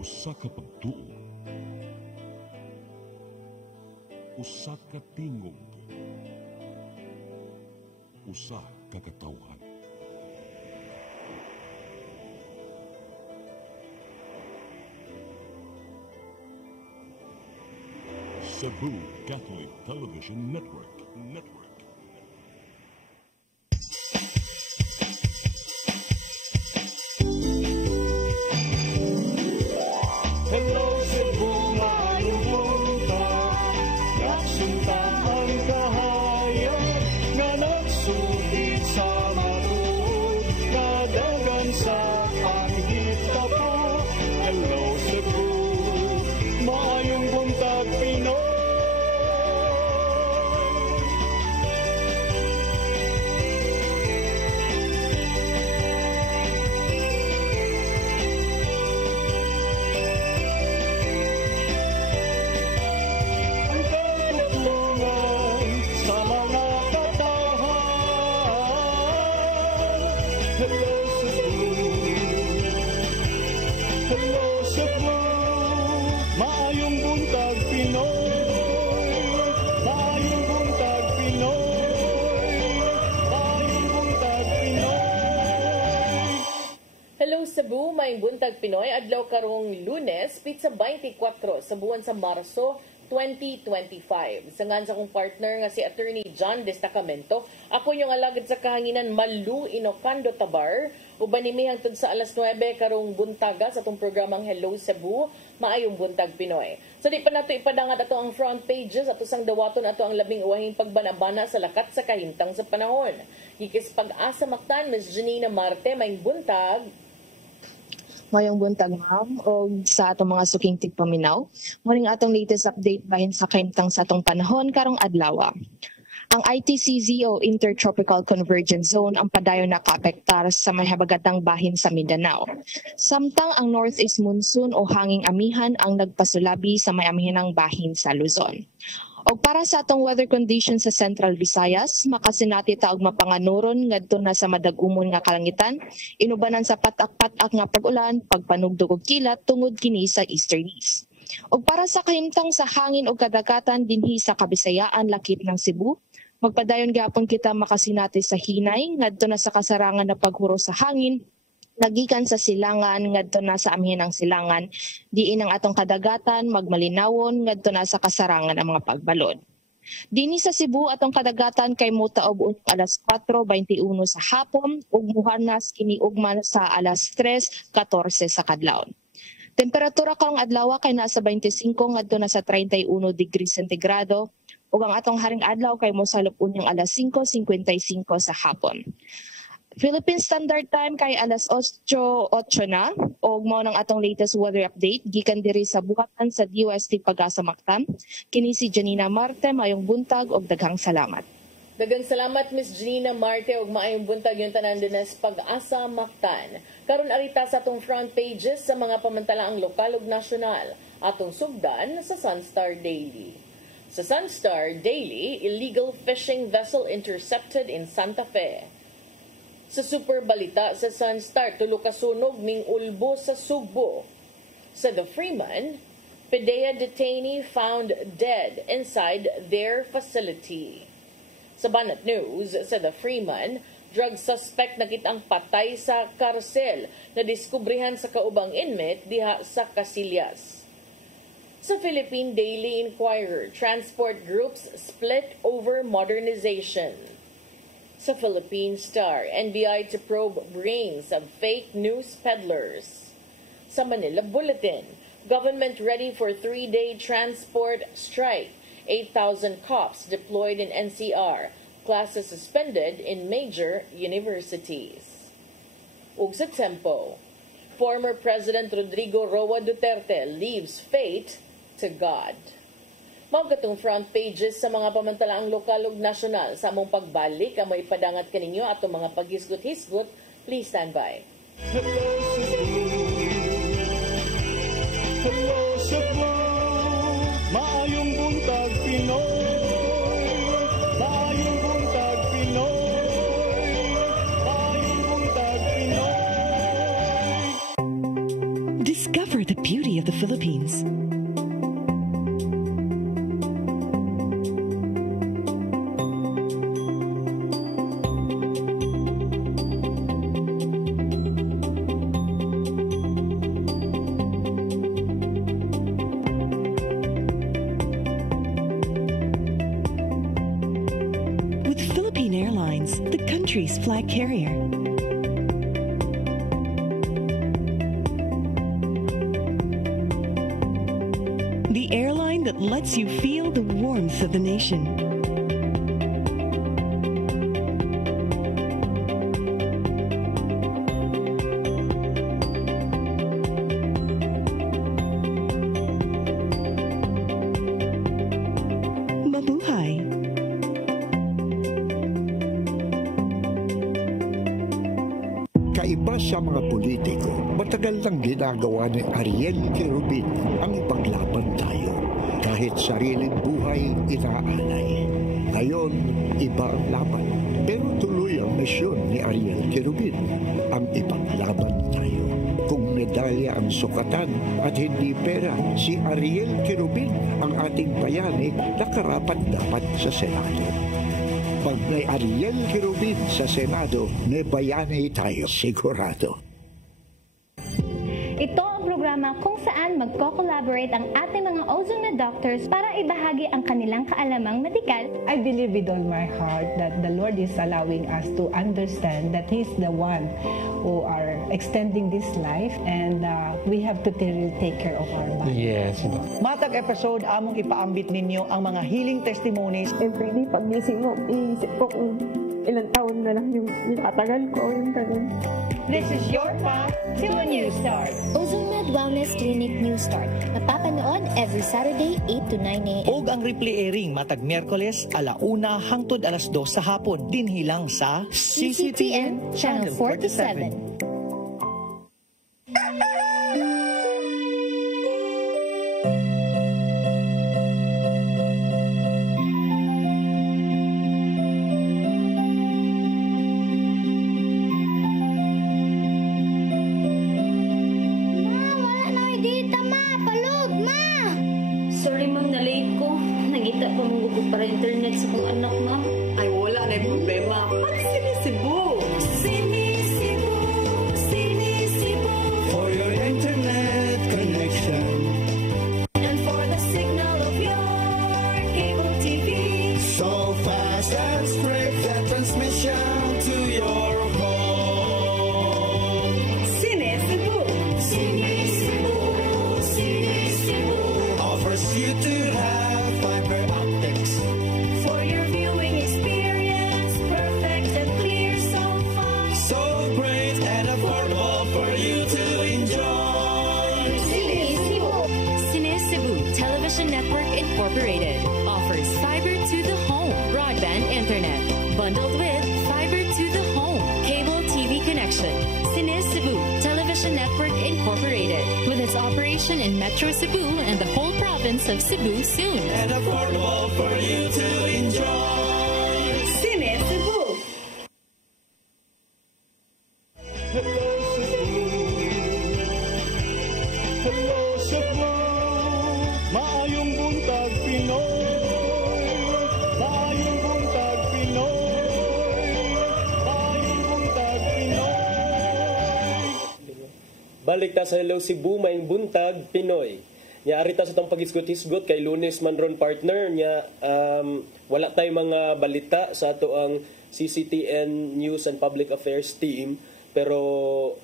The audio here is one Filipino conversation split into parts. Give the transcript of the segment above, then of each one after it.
Usa ka pagtuo, usa ka tingog, usa ka katawhan. Cebu Catholic Television Network. Hello Cebu, maayong buntag. Nagsunta ang kahayag nga nagsugid sa matuod, nadagan sa anghitapo. Hello Cebu, maayong buntag Pinoy. Hello Cebu, maayong buntag Pinoy. Maayong buntag Pinoy. Maayong buntag Pinoy. Hello Cebu, maayong buntag Pinoy. Adlaw karong Lunes, pizza 24 sa buwan sa Marso 2025. Sangan sa kong partner nga si Attorney John Destacamento. Ako yung alagad sa kahanginan Malu Inocando Tabar. Uban nimi hangtod sa alas 9 karong buntaga sa atong programang Hello Cebu, maayong buntag Pinoy. So di pa nato ipadangat ato ang front pages ato sang dawaton ato ang labing uwahing pagbanabana sa lakat sa kahintang sa panahon. Hikis pag-asa maktan Ms. Janina Marte, maayong buntag. Mayong buntag ma'am o sa atong mga suking tigpaminaw. Muling atong latest update bahin sa kahintang sa atong panahon karong adlaw. Ang ITCZ o Intertropical Convergence Zone ang padayon nakaapektar sa may habagatang bahin sa Mindanao. Samtang ang Northeast Monsoon o hanging amihan ang nagpasulabi sa may amihanang bahin sa Luzon. O para sa atong weather conditions sa Central Visayas, makasinati taog mapanganuron ngadto na sa madag-umon nga kalangitan, inubanan sa patak-patak nga pag-ulan, pagpanugdog og kilat tungod kini sa easterlies. O para sa kahimtang sa hangin o kadagatan dinhi sa Kabisayaan lakip ng Cebu, magpadayon gapon kita makasinati sa hinay ngadto na sa kasarangan na paghuro sa hangin, nagikan sa silangan ngadto na sa amihanang silangan, diin ang atong kadagatan magmalinawon ngadto na sa kasarangan ang mga pagbalod. Dinhi sa Cebu atong kadagatan kay motaob alas 4:21 sa hapon ug muharnas kini ugma sa alas 3:14 sa kadlawon. Temperatura karong adlaw kay nasa 25 ngadto na sa 31 degrees centigrado ug ang atong haring adlaw kay mosalop unyang alas 5:55 sa hapon. Philippine Standard Time kay alas 8:08 na ug mao nang atong latest weather update gikan diri sa buhatan sa DOST Pag-asa Mactan. Kini si Janina Marte, maayong buntag ug daghang salamat. Daghang salamat Ms. Janina Marte ug maayong buntag yung tanan dinas Pag-asa Mactan. Karon arita sa atong front pages sa mga pamantalaang lokal ug nasyonal. Atong sugdan sa Sunstar Daily. Sa Sunstar Daily, illegal fishing vessel intercepted in Santa Fe. Sa Super Balita sa Sunstar, tulo ka sunog ning ulbo sa Sugbo. Sa The Freeman, PDEA detainee found dead inside their facility. Sa Banat News, sa The Freeman, drug suspect nakitang patay sa karsel na diskubrihan sa kaubang inmate diha sa Casillas. Sa Philippine Daily Inquirer, transport groups split over modernization. Sa Philippine Star, NBI to probe brains of fake news peddlers. Sa Manila Bulletin, government ready for 3-day transport strike. 8,000 cops deployed in NCR. Classes suspended in major universities. Ug sa Tempo, former President Rodrigo Roa Duterte leaves fate to God. Mao katong front pages sa mga pamantalaang lokal ug nasyonal sa among pagbalik ang may padangat kaninyo atong mga paghisgot-hisgot. Please stand by. Hello Cebu, hello Cebu, maayong buntag Pinoy. Maayong buntag Pinoy. Maayong buntag Pinoy. Discover discover the beauty of the Philippines. With Philippine Airlines, the country's flag carrier. The airline that lets you feel the warmth of the nation. Mabuhay! Kaiba sa mga politiko, matagal nang ginagawa ni Ariel Querubin ang ipaglaban tayo. Kahit sariling buhay inaalay. Ngayon, iba ang laban. Pero tuloy ang misyon ni Ariel Querubin, ang ipaglaban tayo. Kung medalya ang sukatan at hindi pera, si Ariel Querubin ang ating bayani na karapat-dapat sa Senado. Pag may Ariel Querubin sa Senado, may bayani tayo sigurado. Ito ang programa kung saan magko-collaborate ang ating mga ozone na doctors para ibahagi ang kanilang kaalamang medikal. I believe with all my heart that the Lord is allowing us to understand that He's the one who are extending this life and we have to really take care of our body. Yes. Matag episode, among ipaambit ninyo ang mga healing testimonies. Every day, pag gising mo, iisip ko kung ilang taon na lang yung itatagal ko, yung ganun. This is your path to a new start. OzoneMed Wellness Clinic New Start. Napapanood every Saturday, 8 to 9 a.m. Og ang replay airing matag Miyerkules, 1:00 hangtod 2:00 sa hapon, dinhilang sa CCTN Channel 47. Sorry ma'am, na-late ko. Nangita pa mong gusto para internet sa kong anak ma'am. Ay, wala na yung problema. Pati sinisibo. Sinisibo, sinisibo. For your internet connection. And for the signal of your cable TV. So fast and straight that transmission to your home. Sinisibo. Sinisibo, sinisibo. Offers you to have fiber optics. For your viewing experience, perfect and clear, so fine. So great and affordable for you to enjoy. Sinisibo. Sinisibo Television Network Incorporated offers fiber to the home broadband internet bundled with fiber to the home cable TV connection. Sinisibo Television Network Incorporated with its operation in Metro Cebu and the whole province of Cebu soon. And affordable for you to enjoy. Sinisibo. Hello, Cebu. Hello, Cebu. Maayong buntag, Pinoy. Maayong buntag, Pinoy. Maayong buntag, Pinoy. Balik ta sa Hello Cebu, maing buntag, Pinoy. Nya arita sa tong pagisgot-hisgot kay Lunes Manron partner nya wala tay mga balita sa ato ang CCTN News and Public Affairs team pero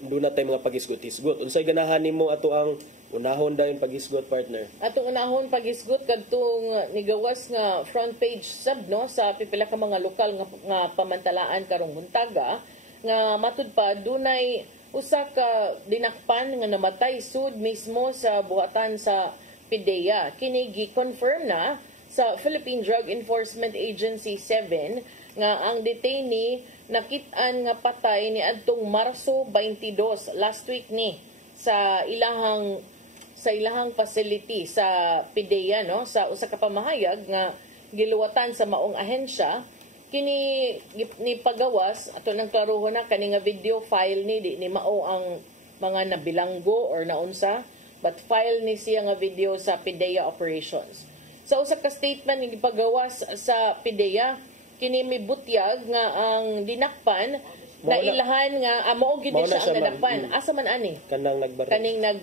doon na tay mga pagisgot-hisgot. Unsay ganahan nimo ato ang unahon dayon pagisgot partner? Atong unahon pagisgot kadtong nigawas nga front page sub no sa pipila ka mga lokal nga pamantalaan karong buntaga nga matud pa dunay usa ka dinakpan nga namatay sud mismo sa buhatan sa PIDEA. Kini gi-confirm na sa Philippine Drug Enforcement Agency 7 nga ang detainee nakit-an nga patay ni adtong Marso 22 last week ni sa ilahang facility sa PIDEA no sa usa ka pamahayag nga giluwatan sa maong ahensya. Kini ni pagawas ato nang klaruhon na kani nga video file ni di ni mao ang mga nabilanggo or naunsa but file ni siya nga video sa PIDEA operations. Sa usa ka statement nga gipagawas sa PIDEA, kini mibutyag nga ang dinakpan na ilahan nga mao gid siya ang nadakpan. Asa man ani? Kanang nagbaril. Kaning nag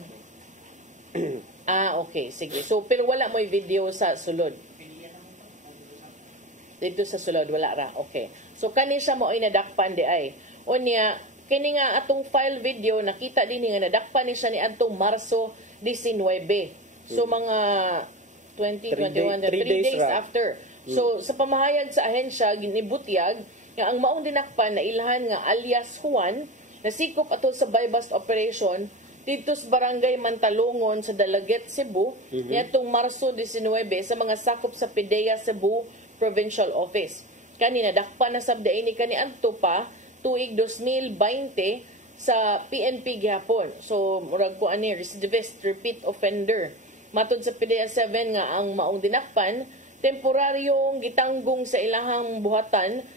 okay, sige. So pero wala mo'y video sa sulod. Dito sa sulod wala ra. Okay. So kani siya mo'y nadakpan di ay. Unya kini nga atong file video nakita din nga nadakpan ni siya ni adtong Marso 19. So mga 3 days after. So sa pamahayag sa ahensya ginibutyag nga ang maong dinakpan na ilahan nga alias Juan nasikop atol sa buy-bust operation dito sa barangay Mantalongon sa Dalaget, Cebu, niadtong Marso 19 sa mga sakop sa PIDEA Cebu Provincial Office. Kani nadakpan na sabday ni kani adto pa tuig 2020 sa PNP gihapon. So murag ko ani recidivist, repeat offender. Matod sa PIDEA 7 nga ang maong dinakpan temporaryong gitanggong sa ilahang buhatan,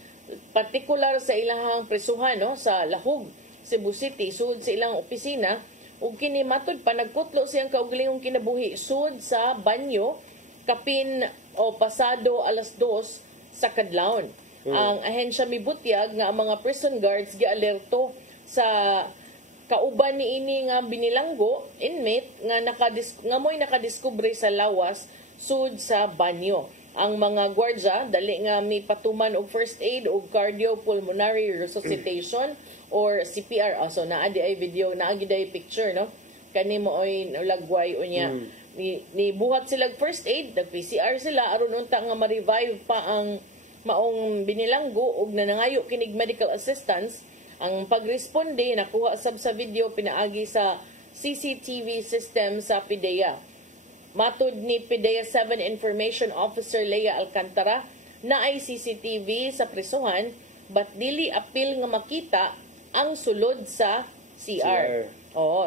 partikular sa ilahang presuhan no sa Lahug, Cebu City, sud sa ilang opisina. Ug kini matod pa nagputlo siyang kaugalingong kinabuhi sud sa banyo kapin o pasado alas 2 sa kadlawon. Ang ahensya mibutyag nga ang mga prison guards gialerto sa kauban ni ini nga binilanggo inmate nga mo'y nakadiskubre sa lawas sud sa banyo. Ang mga gwardya dali nga mi patuman og first aid og cardiopulmonary resuscitation or CPR. So naadi ay video, naagi day picture no. Kani mo oy lagway unya. Ni buhat sila first aid, nag-PCR sila aron unta nga ma-revive pa ang maong binilanggo og nanangayo kinig medical assistance. Ang pagresponde nakuha sab sa video pinaagi sa CCTV system sa PIDEA. Matud ni PIDEA 7 Information Officer Leia Alcantara na ay CCTV sa prisuhan but dili apil nga makita ang sulod sa CR.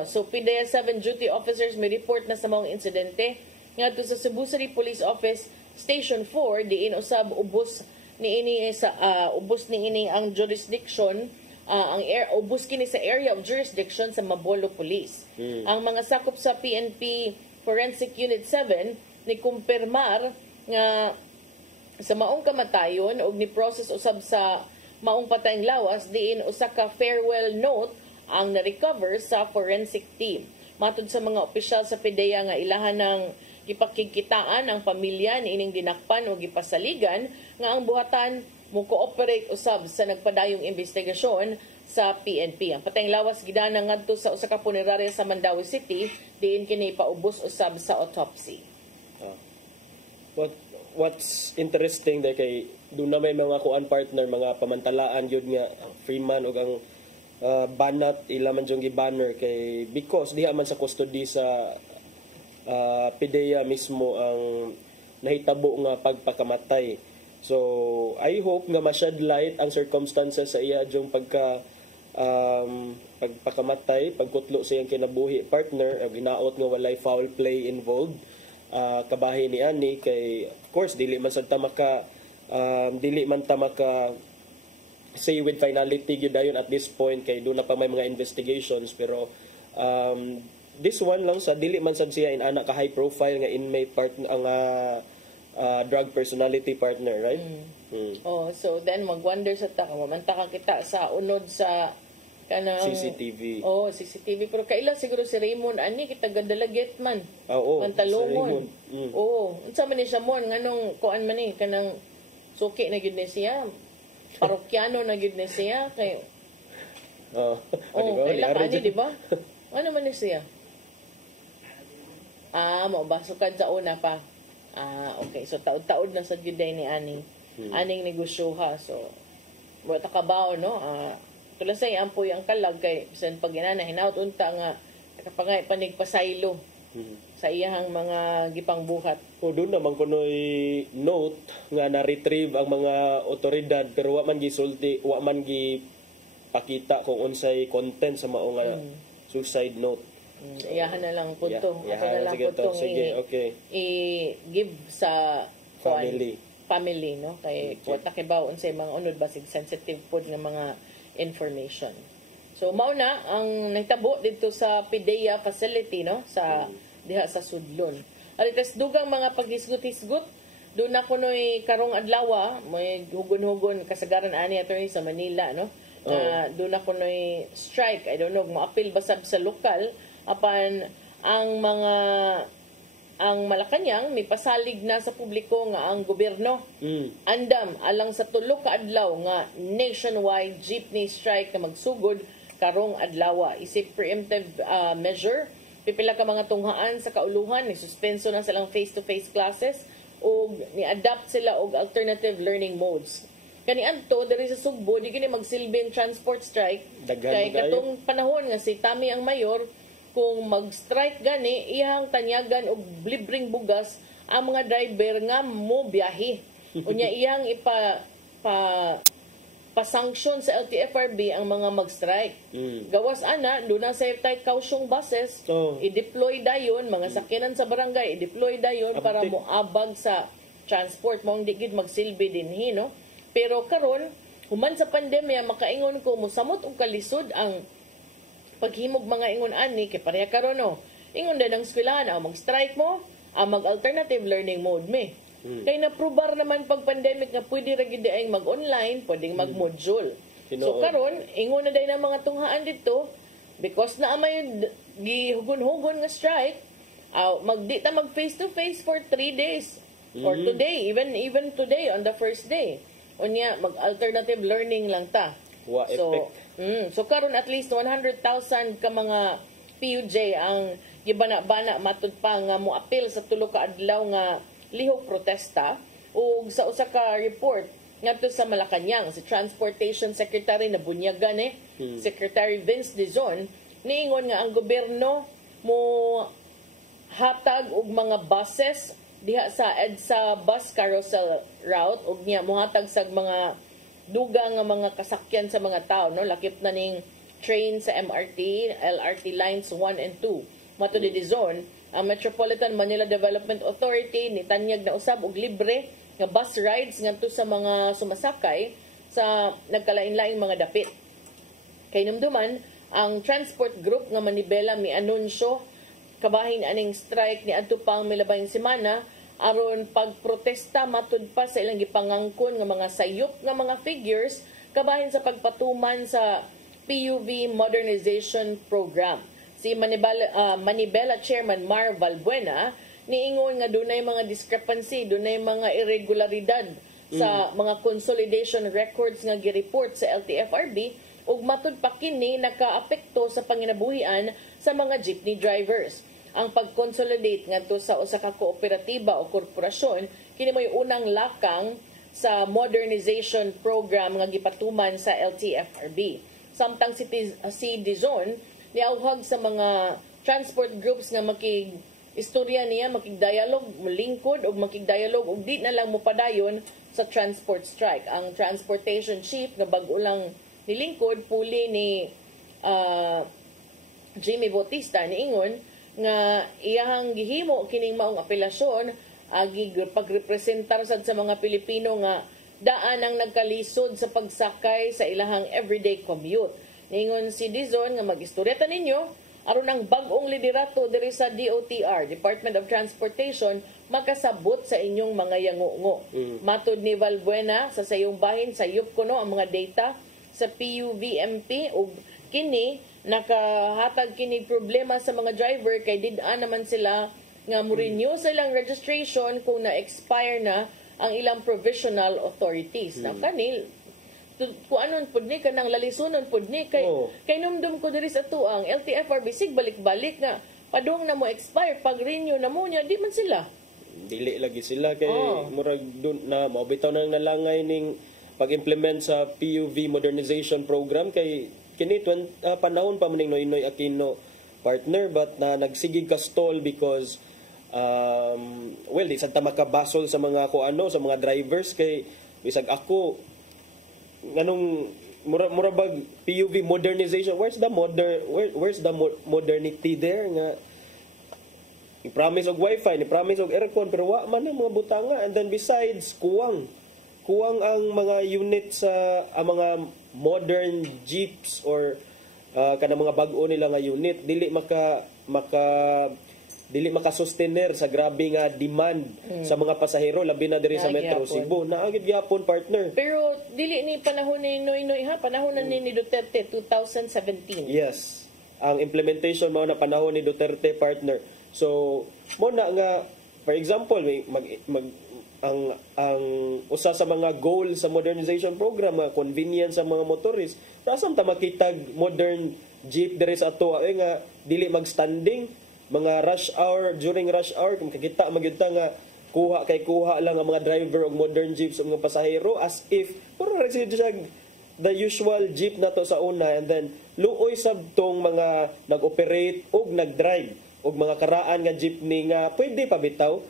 So PIDEA 7 duty officers may report na sa mga insidente ngadto sa Cebu City Police Office Station 4 diin usab ubos ni ini ang jurisdiction ubos kini sa area of jurisdiction sa Mabolo Police. Ang mga sakop sa PNP Forensic Unit 7 ni kumpirmar nga sa maong kamatayon og ni process usab sa maong patayng lawas diin usa ka farewell note ang na-recover sa forensic team. Matud sa mga opisyal sa PIDEA nga ilahan ng ipakikkitaan ang pamilya ni ining dinakpan o gipasaligan nga ang buhatan mo cooperate usab sa nagpadayong investigasyon sa PNP. Ang patayng lawas gidana ngadto sa usa ka punerarya sa Mandaue City diin kini paubos usab sa autopsy. What's interesting day kay doon na may mga kuan partner, mga pamantalaan yun nga Freeman o ang banat ila man jung gi-banner kay because diha man sa custody sa PIDEA mismo ang nahitabo nga pagpakamatay. So I hope nga ma-shed light ang circumstances sa iya jung pagpakamatay, pagkutlo sa iyang kinabuhi partner, ginaot nga walay foul play involved. Kabahin ni ani kay of course dili man ta maka say with finality gyud dayon at this point kay do na pa may mga investigations pero this one lang sa dili man sad siya in anak ka high profile nga inmate partner ang drug personality partner, right? So then mag-wonder sa ta mamanta ka kita sa unod sa kanang CCTV. CCTV pero kaila siguro si Raymond ani kita gadalaget man. Mantalongon. Unsa man ni siya mon nganong kuan man ni kanang suki na gyud ni siya. Parokyano na gyud ni siya kay kaila ani di ba? Ano man ni siya? Mo basukad sa una pa. Okay. So taud-taud na sa gyud ni ani. Aning negosyoha. So mo ta kabaw no. Tulasay ampoy ang kalag kay bisan pag inana hinaut unta nga kapangay panigpasaylo sa iyang mga gipang buhat. Doon naman kunoy note nga na-retrieve ang mga otoridad pero wa man gisulti, wa man gipakita kung unsay content sa mao nga suicide note. Iyahan na lang punto. Sige, okay. I-give sa family no kay okay. Wata kibaw unsay mga unod basig sensitive pod nga mga information. So mao na ang nahitabo dito sa PIDEA facility no sa diha sa Sudlon. Alitas dugang mga paghisgot-hisgot doon na kunoy karong adlaw may hugon-hugon kasagaran ani attorney sa Manila no. Doon na kunoy strike, I don't know, mo-appeal basab sa lokal apan ang Malacañang may pasalig na sa publiko nga ang gobyerno andam alang sa tulo ka adlaw nga nationwide jeepney strike na magsugod karong adlaw. Isip preemptive measure, pipila ka mga tunghaan sa kauluhan, ni suspenso na silang face-to-face classes o ni-adapt sila og alternative learning modes. Kaniadto diri sa Sugbo, di kini magsilbing transport strike. Kay katong panahon nga si Tami ang mayor, kung mag-strike gani, iyang tanyagan og libreng bugas ang mga driver nga mo biyahe. Unya iyang pa-sanction sa LTFRB ang mga mag-strike. Gawas ana, doon na sa tight kausyong buses, i-deploy dayon, mga sakyanan sa barangay, i-deploy dayon para moabag sa transport. Mong digid magsilbi din no? Pero karon human sa pandemya, makaingon ko, musamot og kalisod ang paghimog mga ingon ani kay pareha karon no. Ingon din ang eskwelahan, mag-strike mo, mag-alternative learning mode me. Kay na-probar naman pag pandemic nga pwede ra gid ay mag-online, pwedeng mag-module. So karon ingon na day na mga tunghaan dito because na may gihugon-hugon nga strike, magdi ta mag face to face for 3 days or today, even today on the first day. Unya mag-alternative learning lang ta. So karon at least 100,000 ka mga PUJ ang gibana-bana matud pa nga mo-appeal sa tulo ka adlaw nga lihok protesta ug sa usa ka report ngadto sa Malacañang si Transportation Secretary na bunyagan Secretary Vince Dizon niingon nga ang gobyerno mo hatag og mga buses diha sa EDSA bus carousel route ug niya mohatag sa mga dugang nga mga kasakyan sa mga tao no, lakip na ning train sa MRT, LRT lines 1 and 2. Matud ni Dizon, ang Metropolitan Manila Development Authority nitanyag na usab og libre nga bus rides ngadto sa mga sumasakay sa nagkalain-laing mga dapit. Kay numduman ang transport group nga manibela mianunsyo kabahin aning strike ni adto pang milabayng semana aron pagprotesta matud pa sa ilang gipangangkon nga mga sayop nga mga figures kabahin sa pagpatuman sa PUV Modernization Program. Si Manibela Chairman Mar Valbuena niingon nga dunay mga discrepancy, dunay mga irregularidad sa mga consolidation records nga gireport sa LTFRB ug matud pa kini nakaapekto sa panginabuhian sa mga jeepney drivers. Ang pag-consolidate ngadto sa usa ka kooperatiba o korporasyon kini mo'y unang lakang sa modernization program nga gipatuman sa LTFRB. Samtang si Dizon niauhag sa mga transport groups nga makig-istorya niya, makig-dialog, mulingkod o makig-dialog o di na lang mupadayon sa transport strike. Ang transportation chief nga bag-o lang nilingkod, puli ni Jimmy Bautista niingon nga iyahang gihimo kining maong apelasyon agi pagrepresentar sad sa mga Pilipino nga daan ang nagkalisod sa pagsakay sa ilahang everyday commute. Ningon si Dizon nga mag-istoryata ninyo aron ang bag-ong liderato diri sa DOTR, Department of Transportation, makasabot sa inyong mga yango-ngo. Matud ni Valbuena sa sayong bahin sayop kuno ang mga data sa PUVMP ug kini nakahatag kini problema sa mga driver kay did-an naman sila nga mo-renew sa ilang registration kung na-expire na ang ilang provisional authorities. Na kanil kung anon pud ni kanang lalisunon pud ni kay numdum ko diri sa tuang LTFRB sig balik-balik nga padung na mo expire pag renew na mo niya di man sila dili lagi sila kay murag dun na maubitaw na nalangay ning pag-implement sa PUV modernization program kay kini panahon pa maning Noynoy Aquino partner but na nagsigig ka stall because di sa makabasol sa mga sa mga drivers kay bisag ako nganong mura bag PUV modernization where's the modernity there nga i-promise og wifi, i-promise og aircon pero wa man ang mga butanga and then besides kuwang ang mga unit sa mga modern jeeps or kanang mga bag-o nila nga unit dili makasustener sa grabe nga demand sa mga pasahero labi na diri sa Metro Cebu. Naagid gyapon partner. Pero dili ni panahon ni Noynoy ha, panahon na ni Duterte 2017. Yes. Ang implementation mao na panahon ni Duterte partner. So mo na nga for example ang usa sa mga goal sa modernization program nga convenience sa mga motorist. Rasam ta makitag modern jeep diri sa ato nga dili magstanding mga rush hour during rush hour kung makikita magyud ta nga kuha lang ang mga driver og modern jeeps og mga pasahero as if puro siya the usual jeep nato sa una and then luoy sab tong mga nag-operate og nag-drive og mga karaan nga jeepney nga pwede pa bitaw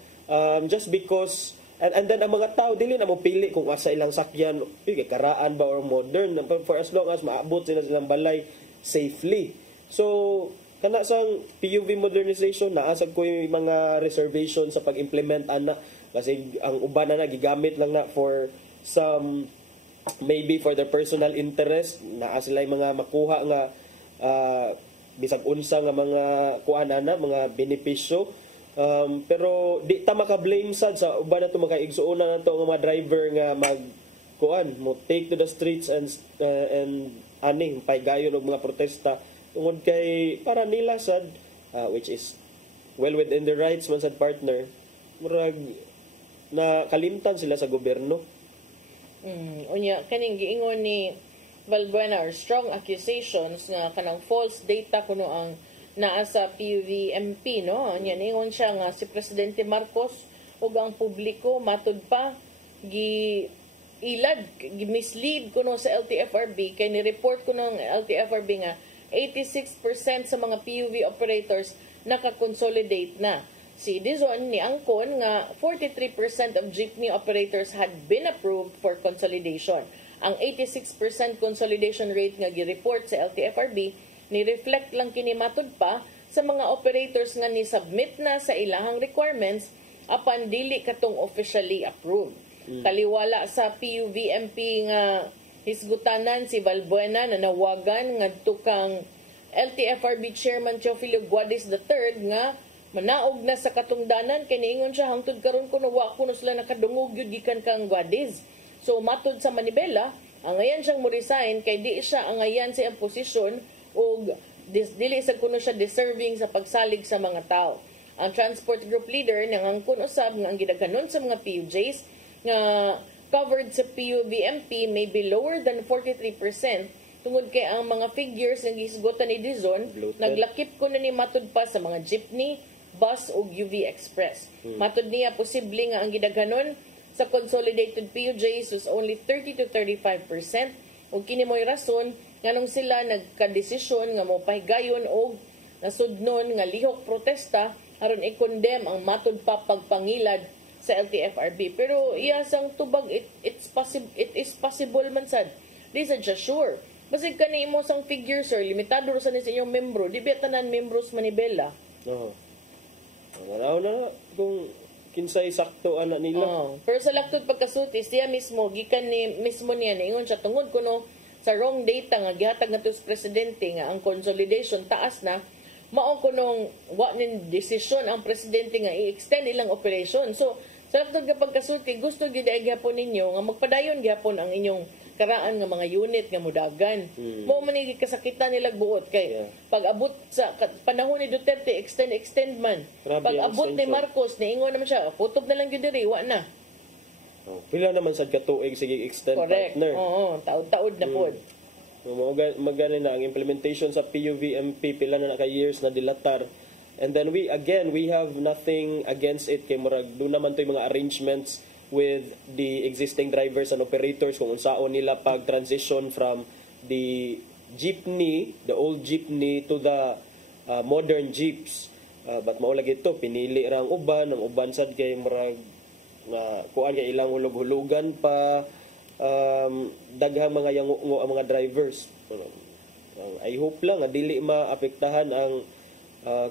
just because and then ang mga tao dili na mo pili kung asa ilang sakyan karaan ba or modern for as long as maabot sila silang balay safely. So kana sang PUV modernization naasag ko yung mga reservation sa pag-implement ana kasi ang uban na gigamit lang na for some maybe for their personal interest naa sila mga makuha nga bisag unsa nga mga kuan ana mga benepisyo. Pero di ta maka-blame sad sa uban na to makaigsuuna na to nga mga driver nga mo take to the streets and ani paygayon og mga protesta tungod kay para nila sad which is well within their rights man sad partner murag na kalimtan sila sa gobyerno. Unya kaning giingon ni Balbuena or strong accusations nga kanang false data kuno ang naa sa PUV-MP, no? Yan, ingon siya nga si Presidente Marcos ug ang publiko matud pa mislead kuno sa LTFRB kay ni-report kuno ng LTFRB nga 86% sa mga PUV operators naka-consolidate na. Si Dizon ni angkon nga 43% of jeepney operators had been approved for consolidation. Ang 86% consolidation rate nga gi-report sa LTFRB ni-reflect lang kini matud pa sa mga operators nga ni-submit na sa ilahang requirements apan dili katong officially approved. Taliwala sa PUV-MP nga hisgutanan si Balbuena na nawagan ngadto kang LTFRB Chairman Teofilo Guadis III nga manaog na sa katungdanan kay niingon siya hangtod karon kuno wa kuno sila nakadungog gyud gikan kang Guadis. So matud sa Manibela, angayan siyang mo-resign kay di siya angayan sa iyang posisyon o dili sa kuno siya deserving sa pagsalig sa mga tao. Ang transport group leader nangangkon usab nga ang gidaghanon sa mga PUJs nga covered sa PUV-MP may be lower than 43% tungod kay ang mga figures nga gisgutan ni Dizon naglakip ko na ni matud pa sa mga jeepney, bus ug UV Express. Matud niya posible nga ang gidaghanon sa consolidated PUJs was only 30 to 35% ug kini mo'y rason nganong sila nagkadesisyon nga mopahigayon og nasudnon nga lihok protesta aron i-condemn ang matud pa pagpangilad sa LTFRB. Pero iyasang tubag it is possible man sad. Di sad siya sure. Basig kani imo sang figures or limitado ra sa inyong membro, di ba tanan membros Manibela? Wala na kung kinsay sakto ana nila. Pero sa laktod pagkasutis siya mismo gikan ni mismo niya ingon siya tungod kuno sa wrong data nga gihatag nato sa presidente nga ang consolidation taas na mao kunong wa nin desisyon ang presidente nga i-extend ilang operation. So sa laktod nga pagkasulti gusto gyud ay gyapon ninyo nga magpadayon gyapon ang inyong karaan nga mga unit nga mudagan. Mao man ni kasakitan nila buot kay pag-abot sa panahon ni Duterte extend man. Pag-abot ni Marcos niingon naman siya putob na lang gyud diri wa na. Pila naman sad ka tuig sige extend partner. Oo, taud-taud na pod. Magani na ang implementation sa PUV-MP pila na ka years na dilatar. And then we have nothing against it kay murag do naman toy mga arrangements with the existing drivers and operators kung unsaon nila pag-transition from the old jeepney to the modern jeeps. But mao lagi ito, pinili ra ang uban sad kay murag nga kuan kay ilang hulog-hulugan pa daghang mga yango ang mga drivers. I hope lang nga dili maapektahan ang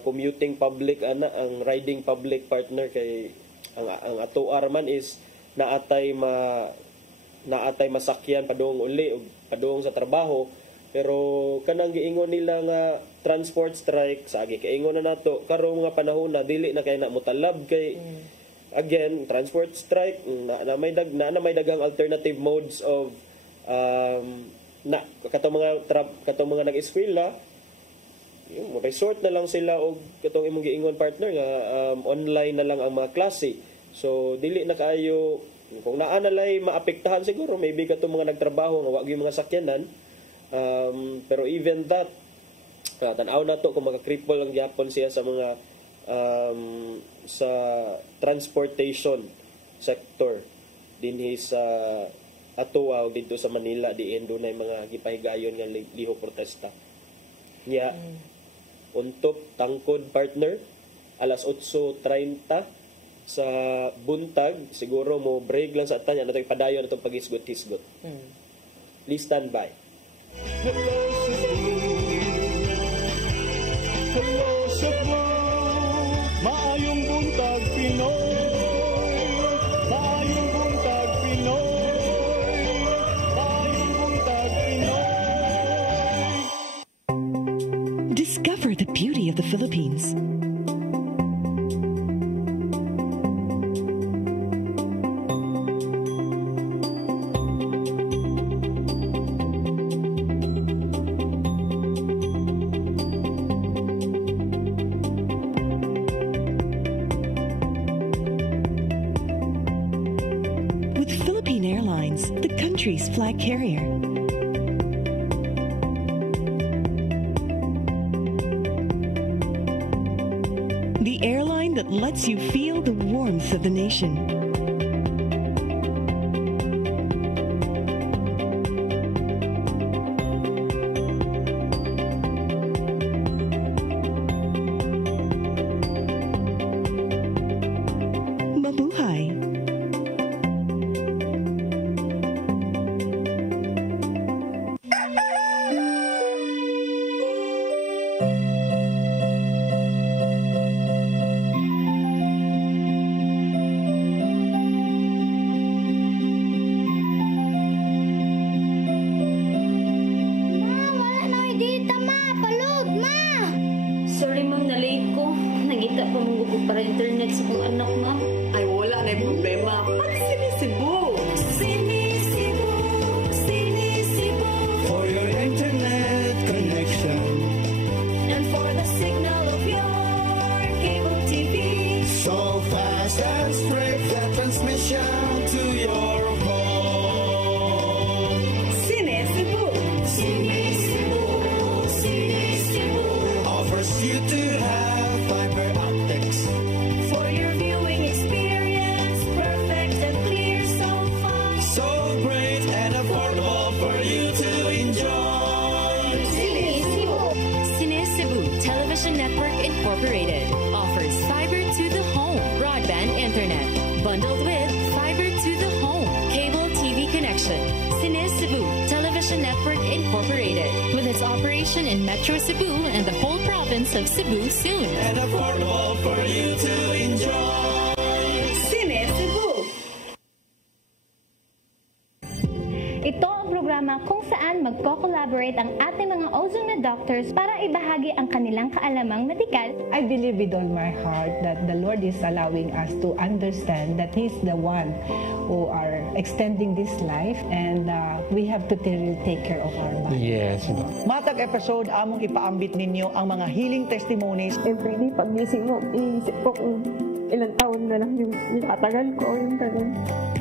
commuting public ang riding public partner kay ang ato arman is naatay masakyan padung uli o padung sa trabaho Pero kanang giingon nila nga transport strike sa agi kaingon na nato karong nga panahon na dili na kay na motalab kay again transport strike na may daghang alternative modes of na katong mga nag-eskwela yung resort na lang sila og katong imong giingon partner nga online na lang ang mga klase. So dili na kaayo kung naa na lay maapektahan siguro maybe katong mga nagtrabaho nga wa gyud mga sakyanan. Pero even that tan-aw na to kung maka-cripple ang gyapon siya sa mga sa transportation sector dinhi sa Atuaw dito sa Manila diin dunay mga gipahigayon nga liho protesta. Nya untop tangkod partner alas 8:30 sa buntag siguro mo break lang sa tanya natong padayon natong pagisgot-hisgot. Please stand by. Hello Cebu, maayong buntag Pinoy. Maayong buntag Pinoy. Maayong buntag Pinoy. Discover the beauty of the Philippines. Country's flag carrier. The airline that lets you feel the warmth of the nation. Bundled with fiber to the home, cable TV connection. Cine Cebu Television Network Incorporated. With its operation in Metro Cebu and the whole province of Cebu soon. And affordable for you to enjoy. Cine Cebu. Ito ang programa kung saan magko-collaborate ang ating mga ozone na doctors para ibahagi ang kanilang kaalamang medikal. I believe with all my heart that the Lord is allowing us to understand that He's the one who are extending this life and we have to take care of our body. Yes. Matag episode, among ipaambit ninyo ang mga healing testimonies. Every day, pag-gising mo, iisip ko kung ilang taon na lang yung itatagal ko, yung ganun.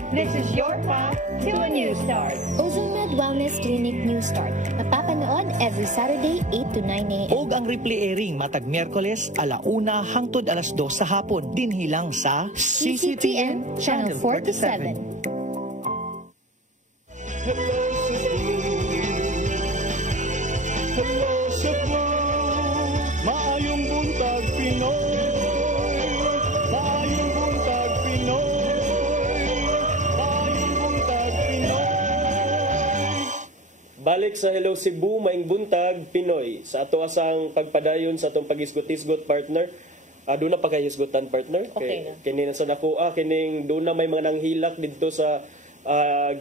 This is your path to a new start. Ozomed Wellness Clinic New Start. Mapapanood every Saturday, 8 to 9 a.m. Og ang replay airing matag Miyerkules, 1:00 hangtod 2:00 sa hapon. Dinhi lang sa CCTN Channel 47. Hello Cebu, maayong buntag Pinoy. Maayong buntag Pinoy. Maayong buntag Pinoy. Balik sa Hello Cebu, maing buntag Pinoy. Sa ato asang pagpadayon sa atong pagisgot-isgot partner. Doon na pa kayo isgutan partner. Okay na. Kini na sa nakuha, kining doon na may mga nanghilak dito sa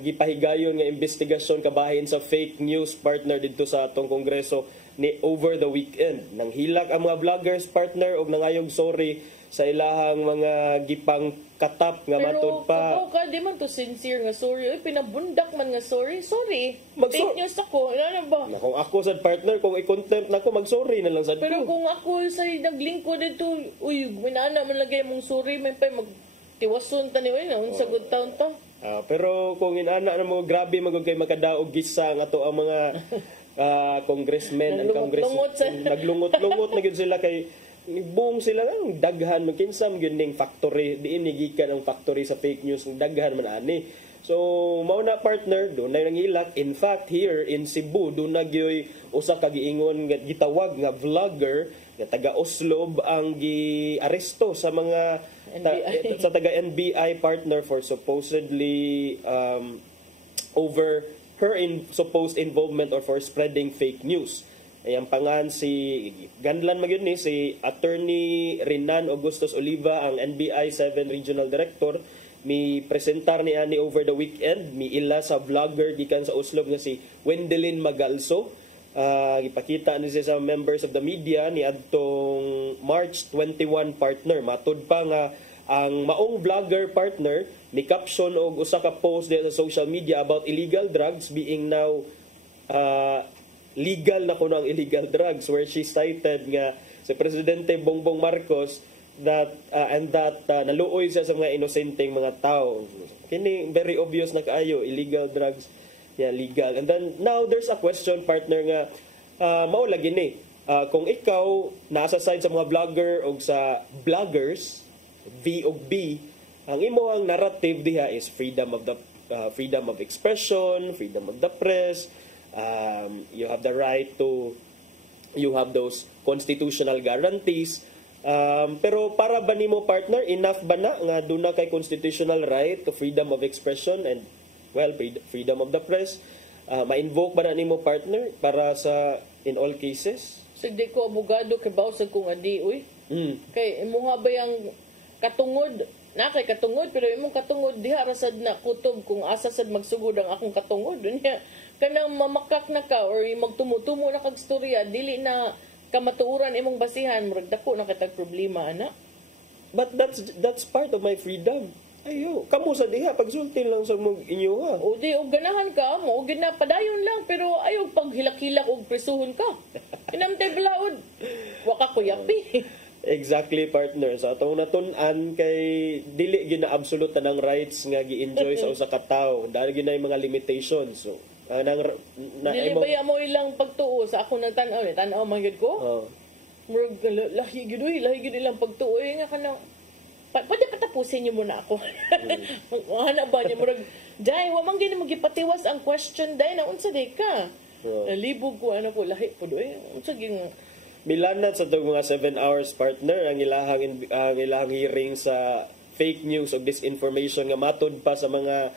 gipahigayon nga investigasyon kabahin sa fake news partner dito sa atong kongreso ni over the weekend. Nang hilak ang mga vloggers partner og nangayog sorry sa ilahang mga gipang katap nga matud pa. Pero ka di man to sincere nga sorry. Oy, pinabundak man nga sorry. Sorry. Fake news ako. Ano ba? Na, kung ako sad partner, kung i-contempt na ako, mag-sorry na lang sad Pero ko. kung ako sa naglingkod dito, uy, minana man lagay mong sorry, may pa magtiwason ta ni uy na unsa gud taon ta. Pero kung inana na mo, grabe magod kay makadaog gisa nga to ang mga congressmen and congresswomen. Naglungot-lungot na gyud sila kay buong sila lang daghan magkinsam gyud ning factory diin ni gikan ang factory sa fake news ng daghan man ani. So mao na partner do na nangilak. In fact here in Cebu do na gyoy usa ka giingon nga gitawag nga vlogger nga taga Oslob ang giaresto sa mga sa taga NBI partner for supposedly over her supposed involvement or for spreading fake news. Ayang pangan si Ganlan magyud ni si Attorney Renan Augustus Oliva ang NBI 7 Regional Director mi presentar ni ani over the weekend mi ila sa vlogger gikan sa Oslob nga si Wendelin Magalso. Ipakita ni siya sa members of the media ni adtong March 21 partner. Matud pa nga ang maong vlogger partner ni caption og usa ka post sa social media about illegal drugs being now legal na kuno ang illegal drugs, where she cited nga si Presidente Bongbong Marcos that naluoy siya sa mga inosenteng mga tao. Kini very obvious na kaayo, illegal drugs legal. And then now there's a question partner nga mao lagi ni kung ikaw nasa side sa mga vlogger o sa bloggers V o B, ang imo ang narrative diha is freedom of expression, freedom of the press. You have the right to, you have those constitutional guarantees. Pero para ba nimo partner, enough ba na nga doon na kay constitutional right to freedom of expression and freedom of the press? Ma-invoke ba na nimo partner para sa in all cases? Sige ko abogado kay bawsag kong adi uy. Kay imuha ba yang katungod na kay katungod pero imong katungod diha rasad na kutob kung asa sad magsugod ang akong katungod dunya kanang mamakak na ka or magtumutumo na kag storya dili na kamatuuran imong basihan murag dako na kitag problema ana. But that's part of my freedom. Ayo, kamo sa diha pagsultin lang sa mong inyo ha. O di og ganahan ka mo og ginapadayon lang pero ayo paghilak-hilak og presuhon ka. Inamtay balaod. Wa ka kuyapi. Exactly partner. So atong natun-an kay dili gina absolute ng rights nga gi-enjoy sa usa ka tawo. Dahil ginay mga limitations. So dili ba mo ilang pagtuo sa ako nagtan-aw ni tan-aw man gyud ko. Murag lahi gyud ilang pagtuo nga kanang pwede patapusin niyo muna ako. Ana ba niya murag dai wa man gyud mo gipatiwas ang question dai na unsa day ka. Libog ko ano ko lahi pud unsa ging milanat sa itong mga 7 hours partner ang ilahang hearing sa fake news o disinformation nga matod pa sa mga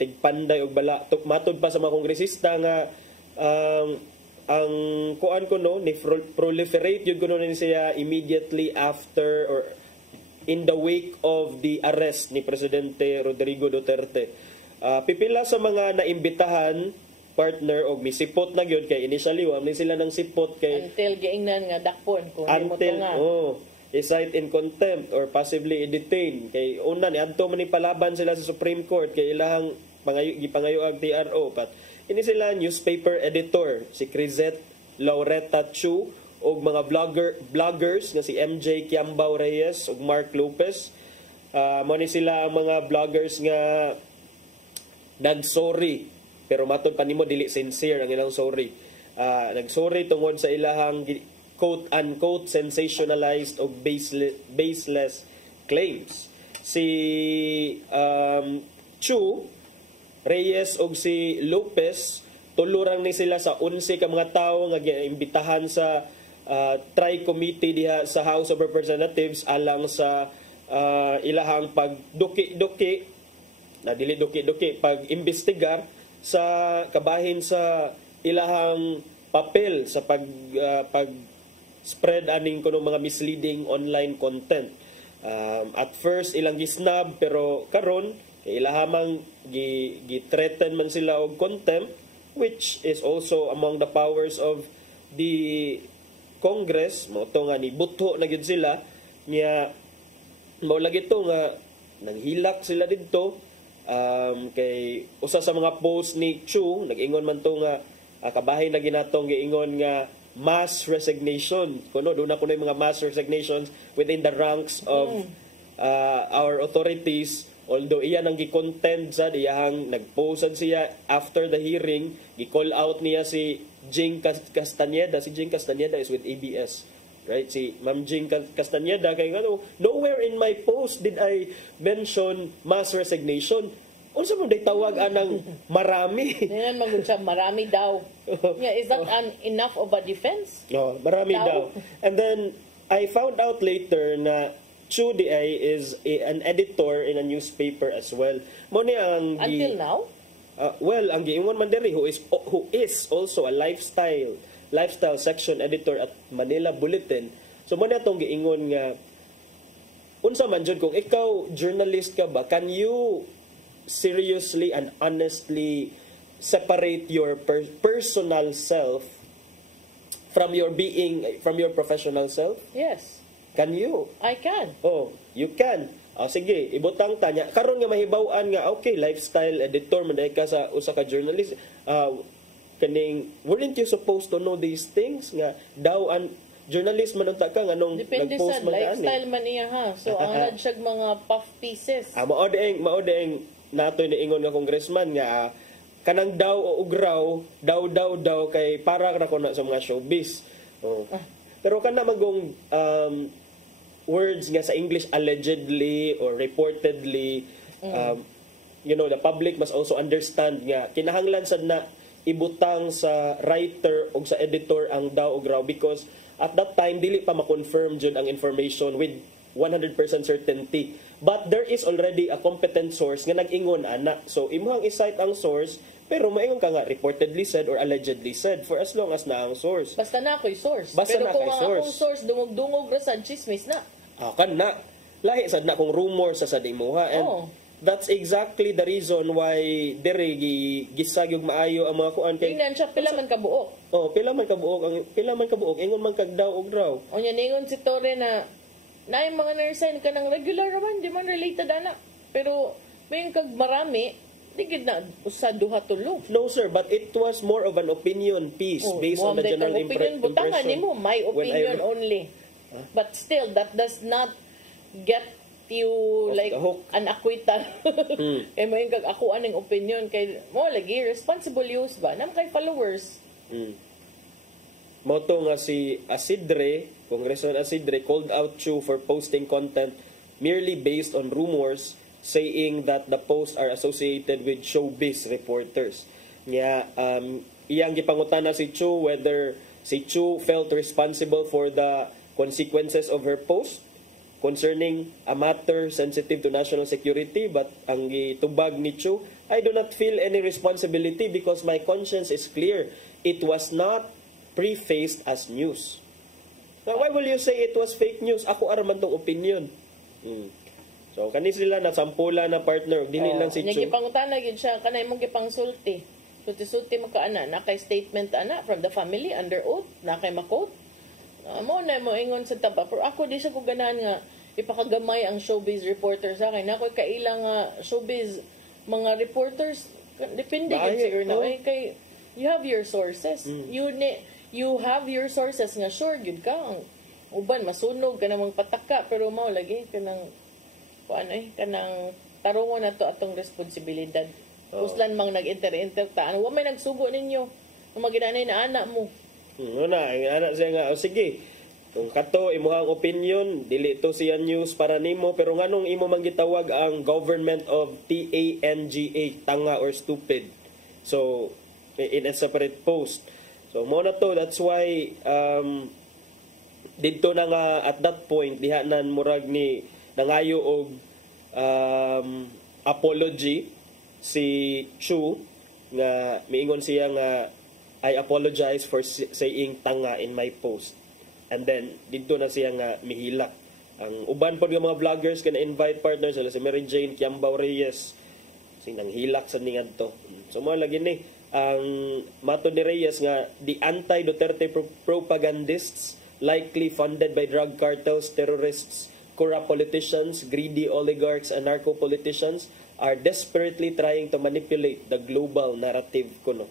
tigpanday o bala matod pa sa mga kongresista nga ang kuan ko no ni proliferate yun ko no siya immediately after or in the wake of the arrest ni Presidente Rodrigo Duterte. Pipila sa mga naimbitahan partner og misipot na gyud kay initially wa man sila nang sipot kay until giingnan nga dakpon kung mo to nga i-cite in contempt or possibly i-detain kay una ni adto man ni palaban sila sa Supreme Court kay ilahang gipangayo ang TRO but ini sila newspaper editor si Crisette Laureta Chu og mga bloggers nga si MJ Kiambao Reyes ug Mark Lopez mo ni sila ang mga bloggers nga nagsorry pero matod pa nimo dili sincere ang ilang sorry. Nagsorry tungod sa ilahang quote-unquote sensationalized o baseless claims. Si Chu, Reyes o si Lopez, tulurang ni sila sa 11 ka mga tao nga imbitahan sa tri-committee diha sa House of Representatives alang sa ilahang pagduki-duki, na dili duki-duki, pag-imbestigar sa kabahin sa ilahang papel sa pag spread aning kuno mga misleading online content. At first ilang gisnab pero karon Kay ilahamang gi-threaten man sila og contempt, which is also among the powers of the Congress. Mo to nga ni butho na gyud sila niya, mao lagi to nga nanghilak sila didto. Kay usa sa mga post ni Chu nag-ingon man to nga kabahin na ginatong giingon nga mass resignation. Kuno doon na kuno mga mass resignations within the ranks of our authorities. Although iyan ang gi-contend sa diyahang nag-post siya after the hearing, gi-call out niya si Jing Castañeda. Si Jing Castañeda is with ABS. Right? Si Ma'am Jing Castañeda kay nowhere in my post did I mention mass resignation. Unsa mo day tawag anang marami? Yan magud siya marami daw. Yeah, is that enough of a defense? No, marami daw. And then I found out later na Chu Diay is an editor in a newspaper as well. Mo ni ang until now? Well, ang giingon man diri who is also a lifestyle section editor at Manila Bulletin. So mo na itong giingon nga unsa man jud kung ikaw journalist ka ba, can you seriously and honestly separate your personal self from your professional self? Yes. Can you? I can. Oh, you can. Sige, ibutang tanya. Karon nga mahibaw-an nga okay, lifestyle editor man ka sa usa ka journalist. Kaning wouldn't you supposed to know these things nga daw an journalist man unta ka nganong depende nag-post sa man lifestyle man iya ha. So ang siya mga puff pieces. Mao daing nato ni ingon nga congressman nga kanang daw o ugraw daw kay para ra kuno sa mga showbiz. Pero kana magong words nga sa English allegedly or reportedly, the public must also understand nga kinahanglan sad na ibutang sa writer o sa editor ang daw o graw because at that time dili pa ma-confirm jud ang information with 100% certainty. But there is already a competent source nga nag-ingon ana. So imuhang i-cite ang source pero maingon ka nga reportedly said or allegedly said for as long as na ang source. Basta na ako'y source. Basta pero na kung kay ang source. akong source dungog-dungog ra sa chismis na. Kan na. Lahi sad na kung rumor sa imuha. And that's exactly the reason why dere gisagyog maayo ang mga kuan kay tingnan siya pila man kabuok. Pila man kabuok ingon man kag daw og raw. Nya ningon si Tore na naay mga nurse ka ng regular raman di man related ana. Pero may kag marami digid na usa duha tulo. No sir, but it was more of an opinion piece based on the general impression. Butangan nimo my opinion only. But still that does not get you like an acquittal. Kay mo yung kag-akuan ng opinion kay mo lagi responsible use ba nam kay followers. Moto nga si Congressman Asidre called out Chu for posting content merely based on rumors, saying that the posts are associated with showbiz reporters. Iyang gipangutana si Chu whether si Chu felt responsible for the consequences of her post concerning a matter sensitive to national security, but ang gitubag ni Chu, I do not feel any responsibility because my conscience is clear. It was not prefaced as news. Now, why will you say it was fake news? Ako araman tong opinion. So, kani sila na sampula na partner, dili lang si Chu. Nagipangutana gyud siya kanay mong gipangsulti. Sulti makaana na kay statement ana from the family under oath na kay makot. Mo na mo ingon sa taba pero ako di siya ko ganahan nga ipakagamay ang showbiz reporter sa akin. Ako kailang showbiz mga reporters depende gyud siguro na kay you have your sources. You have your sources nga sure gyud ka ang uban masunog ka namang pataka pero mao lagi kanang kanang tarungon na to atong responsibilidad. Uslan mang nag-enter ta ano wa may nagsugo ninyo ang maginanay na anak mo. Ang anak siya nga sige kung kato imuhang opinion dili to siya news para nimo pero nganong imo man gitawag ang government of TANGA tanga or stupid. So in a separate post. So mo na to, that's why didto na nga at that point dihanan murag ni nangayo og apology si Chu nga miingon siya nga I apologize for saying tanga in my post. And then didto na siya nga mihilak. Ang uban pod nga mga vloggers kana invite partners sila si Mary Jane Kiambao Reyes, sinang hilak sa ningadto. So mo lagi ni ang mato ni Reyes nga the anti-Duterte propagandists likely funded by drug cartels, terrorists, corrupt politicians, greedy oligarchs, and narco-politicians are desperately trying to manipulate the global narrative kuno.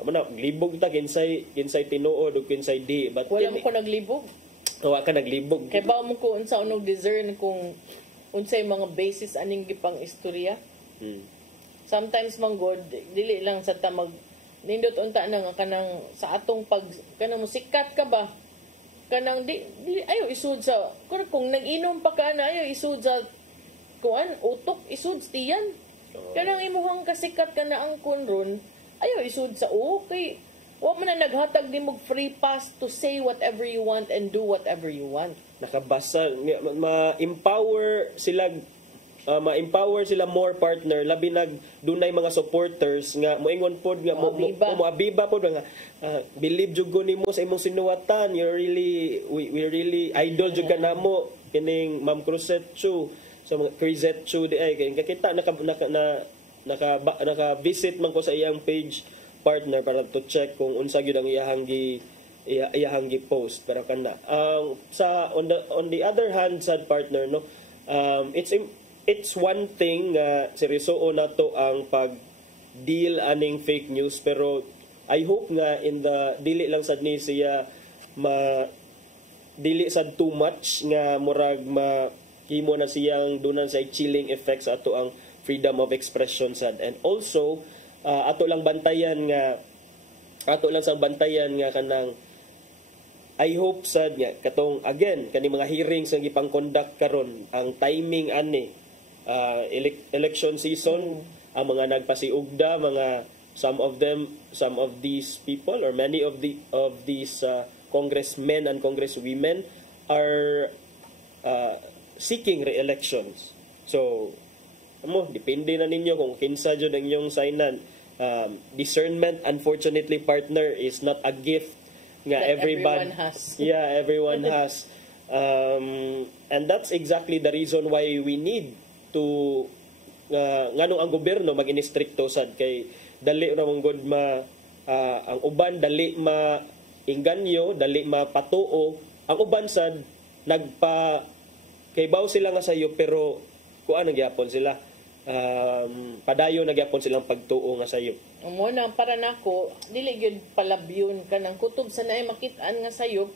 Amo na libog ta kinsay tinuod ug kinsay di, but Wala mo ko naglibog. wa ka naglibog. Kay ba mo ko unsa unog discern kung unsay mga basis aning gipang istorya. Sometimes manggod dili lang sa ta mag nindot unta na nga kanang sa atong pag kanang musikat ka ba kanang di ayo isud sa kung nag-inom pa ka na ayo isud sa kuan utok isud tiyan kanang imuhang kasikat ka na ang kunron ayo isud sa okay wa man na naghatag nimog free pass to say whatever you want and do whatever you want. Nakabasa ma-empower sila more partner labi nag dunay mga supporters nga moingon pod nga moabiba pod nga believe jud ko nimo sa imong sinuwatan, you really we really idol jud ka namo kining Ma'am Cruzette Chu so mga Cruzette Chu di ay kay kakita naka visit man ko sa iyang page partner para to check kung unsa gyud ang iyahang gi-post pero kana sa on the other hand sad partner no it's one thing seryoso na to ang pag deal aning fake news pero I hope nga in the dili lang sad ni siya dili sad too much nga murag himo na siyang dunan sa chilling effects ato ang freedom of expression sad and also ato lang sang bantayan nga kanang I hope sad nga katong again kani mga hearings nga gipang conduct karon ang timing ani election season ang mga nagpasiugda mga some of these people or many of these congressmen and congresswomen are seeking re-elections so depende na ninyo kung kinsa jud ang inyong signan discernment unfortunately partner is not a gift nga everyone has everyone has and that's exactly the reason why we need to nganong ang gobyerno mag-inistrikto sad kay dali ra mong good ang uban dali inganyo dali mapatuo ang uban sad kay baw sila nga sayo pero kuan nagyapon sila padayon nagyapon silang pagtuo nga sayo mo na para nako dili gyud palabyon kanang kutob sa naay makit-an nga sayo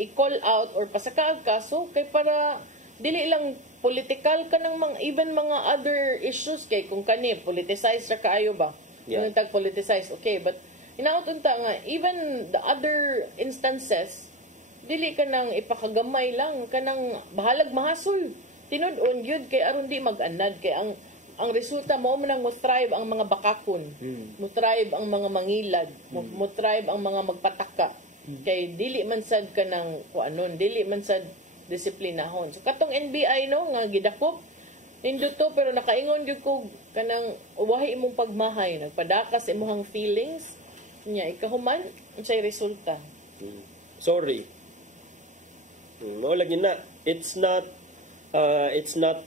i-call out or pasakaag kaso kay para dili lang political ka ng even mga other issues kay kung kani politicized ra kaayo ba kung tag politicized okay but inaot unta nga even the other instances dili ka nang ipakagamay lang kanang bahalag mahasol tinud-on gyud kay aron di mag-anad kay ang resulta mo nang mo thrive ang mga bakakon mo thrive ang mga mangilad mo thrive ang mga magpataka kay dili man sad kanang kuanon dili man sad disiplinahon. So katong NBI no nga gidakop nindot to pero nakaingon gyud ko kanang wahi imong pagmahay nagpadakas imong feelings nya ikahuman unsay resulta. Sorry. Mo lagi na it's not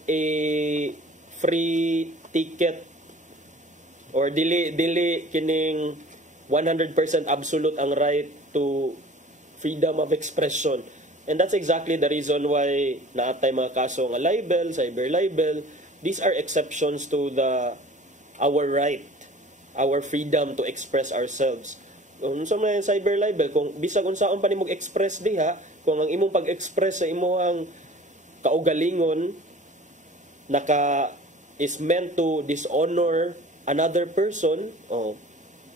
a free ticket or dili kining 100% absolute ang right to freedom of expression. And that's exactly the reason why naatay mga kaso nga libel, cyber libel. These are exceptions to our right, our freedom to express ourselves. Kung sa mga cyber libel, kung bisag unsaon pa nimog express diha, kung ang imong pag-express sa imong kaugalingon is meant to dishonor another person,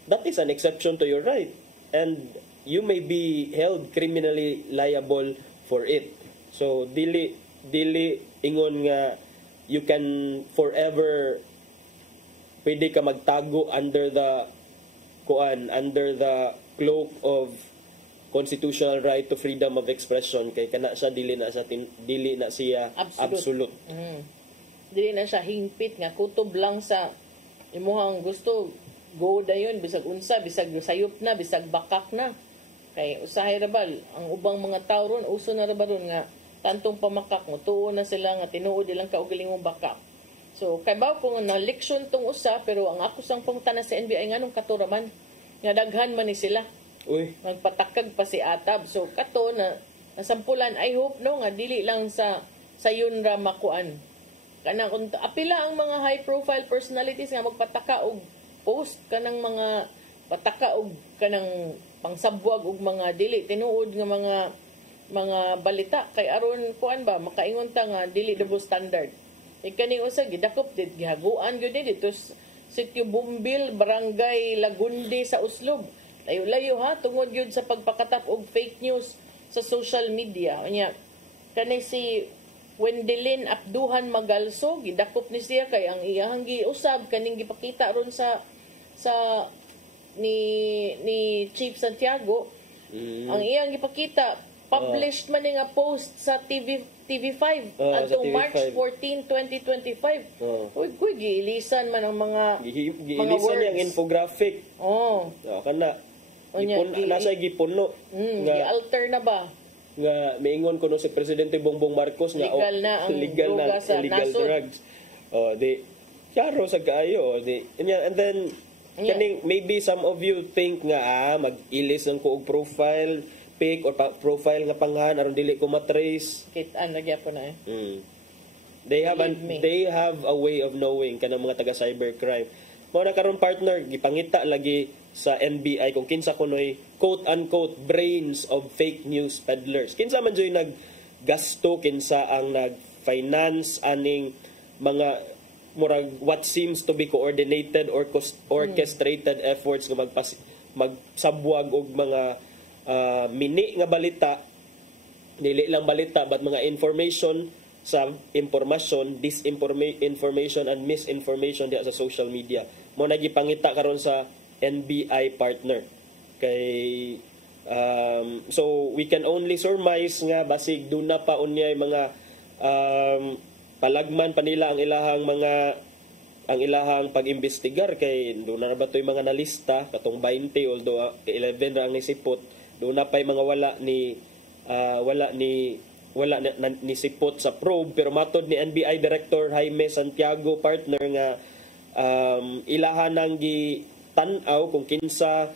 that is an exception to your right. And you may be held criminally liable for it. So dili ingon nga you can forever pwede ka magtago under the cloak of constitutional right to freedom of expression kay kana siya dili na siya absolute. Dili na siya hingpit nga kutob lang sa imuhang gusto go dayon bisag unsa bisag sayop na bisag bakak na. Kay usahay rabal ang ubang mga tao ron uso na rabal ron nga tantong pamakak mo tuo na sila nga tinuod ilang kaugalingong bakak So kay ba kung na-leksyon tong usa pero ang ako sang pangutana sa NBI nganong katuraman nga daghan man ni sila. Uy, Magpatakag pa si Atab. So kato na nasampulan, I hope no nga dili lang sa yun ra makuan. Kanang kung apila ang mga high profile personalities nga magpataka og post kanang mga pataka og kanang pangsabwag og mga dili tinuod nga mga balita kay aron kuan ba makaingon ta nga dili double standard. Kani usa gidakop dit gihaguan gyud ni dito Sitio Bumbil, Barangay Lagundi sa Uslob. Layo-layo ha tungod gyud sa pagpakatap og fake news sa social media. Nya kani si Wendelin Abduhan Magalso gidakop ni siya kay ang iyang giusab kaning gipakita ron sa ni Chief Santiago. Ang iyang gipakita published man ni nga post sa TV5 atong March 14, 2025. Uy, giilisan man ang mga giilisan words. yang infographic. Kana nasa gipuno nga gi-alter na ba nga miingon kuno si Presidente Bongbong Marcos nga legal na ang legal na illegal drugs. Di klaro sa kaayo and then kaning maybe some of you think nga mag-ilis lang ko og profile pic or profile nga panghan aron dili ko matrace. Kit-an lagi po na They have a way of knowing kanang mga taga cybercrime. Mao na karon partner gipangita lagi sa NBI kung kinsa kunoy quote unquote brains of fake news peddlers. Kinsa man joy naggasto, kinsa ang nag-finance aning mga murag what seems to be coordinated or orchestrated efforts nga magsabwag og mga mini nga balita, dili lang balita but mga information sa information, disinformation and misinformation diha sa social media. Mo nagipangita karon sa NBI partner kay so we can only surmise nga basig duna pa unyay mga palagman pa nila ang ilahang pag-imbestigar kay doon na ba to'y mga nalista katong 20 although 11 ra ang nisipot doon na pa'y mga wala ni sipot sa probe pero matod ni NBI Director Jaime Santiago partner nga ilahan nang gitanaw kung kinsa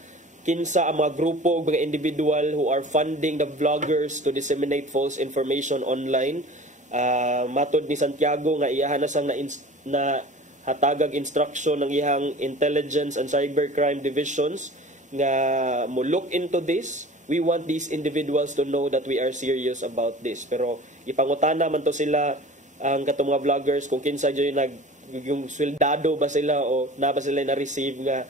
ang mga grupo o mga individual who are funding the vloggers to disseminate false information online. Matod ni Santiago nga iyahan na sang na hatagag instruction ng iyang intelligence and cybercrime divisions nga mo look into this. We want these individuals to know that we are serious about this. Pero ipangutana man to sila ang katong mga vloggers kung kinsa joy yung swildado ba sila o na ba sila na receive nga